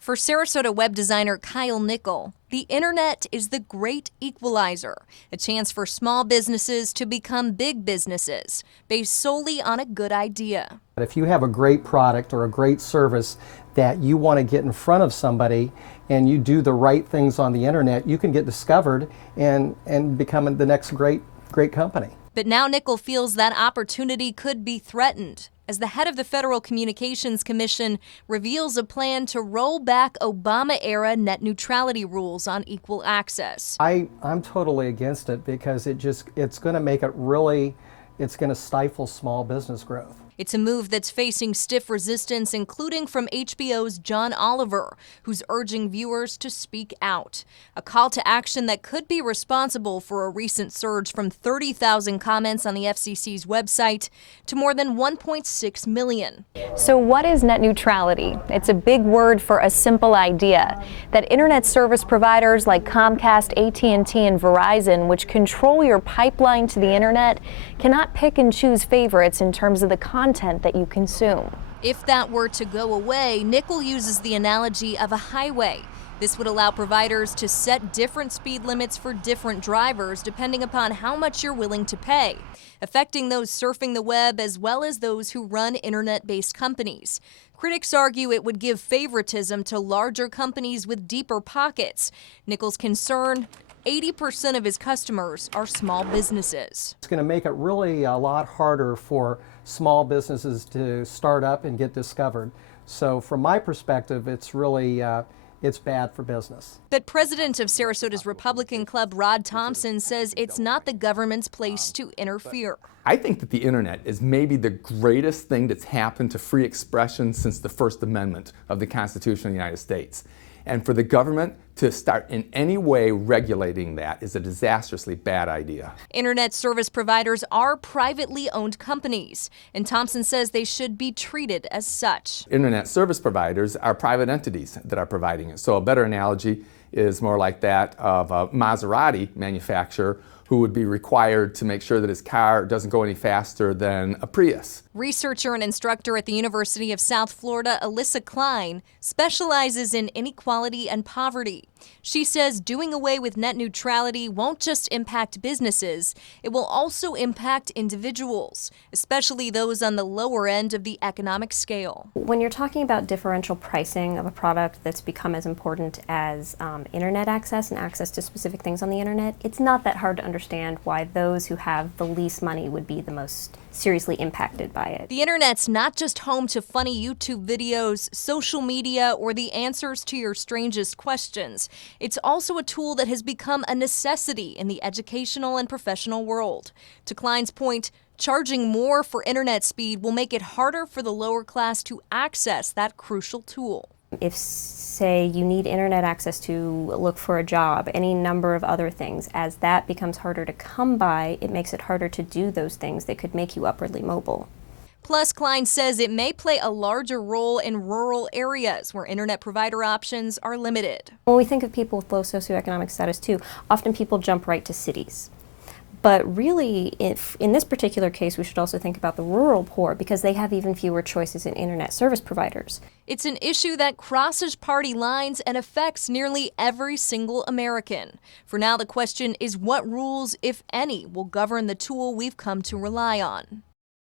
For Sarasota web designer Kyle Nickel, the internet is the great equalizer, a chance for small businesses to become big businesses, based solely on a good idea. If you have a great product or a great service that you want to get in front of somebody and you do the right things on the internet, you can get discovered and become the next great company. But now Nickel feels that opportunity could be threatened as the head of the Federal Communications Commission reveals a plan to roll back Obama-era net neutrality rules on equal access. I'm totally against it because it's going to make it it's going to stifle small business growth. It's a move that's facing stiff resistance, including from HBO's John Oliver, who's urging viewers to speak out. A call to action that could be responsible for a recent surge from 30,000 comments on the FCC's website to more than 1.6 million. So what is net neutrality? It's a big word for a simple idea that internet service providers like Comcast, AT&T, and Verizon, which control your pipeline to the internet, cannot pick and choose favorites in terms of the content that you consume. If that were to go away, Nickel uses the analogy of a highway. This would allow providers to set different speed limits for different drivers depending upon how much you're willing to pay, affecting those surfing the web as well as those who run internet-based companies. Critics argue it would give favoritism to larger companies with deeper pockets. Nickel's concern: 80% of his customers are small businesses. It's going to make it really a lot harder for small businesses to start up and get discovered. So from my perspective, it's really it's bad for business. But president of Sarasota's Republican Club, Rod Thompson, says it's not the government's place to interfere. I think that the internet is maybe the greatest thing that's happened to free expression since the First Amendment of the Constitution of the United States. And for the government to start in any way regulating that is a disastrously bad idea. Internet service providers are privately owned companies, and Thompson says they should be treated as such. Internet service providers are private entities that are providing it. So a better analogy is more like that of a Maserati manufacturer who would be required to make sure that his car doesn't go any faster than a Prius. Researcher and instructor at the University of South Florida, Alyssa Klein, specializes in inequality and poverty. She says doing away with net neutrality won't just impact businesses, it will also impact individuals, especially those on the lower end of the economic scale. When you're talking about differential pricing of a product that's become as important as internet access and access to specific things on the internet, it's not that hard to understand why those who have the least money would be the most seriously impacted by it. The internet's not just home to funny YouTube videos, social media, or the answers to your strangest questions. It's also a tool that has become a necessity in the educational and professional world. To Klein's point, charging more for internet speed will make it harder for the lower class to access that crucial tool. If, say, you need internet access to look for a job, any number of other things, as that becomes harder to come by, it makes it harder to do those things that could make you upwardly mobile. Plus, Klein says it may play a larger role in rural areas where internet provider options are limited. When we think of people with low socioeconomic status too, often people jump right to cities. But really, in this particular case, we should also think about the rural poor because they have even fewer choices in internet service providers. It's an issue that crosses party lines and affects nearly every single American. For now, the question is what rules, if any, will govern the tool we've come to rely on.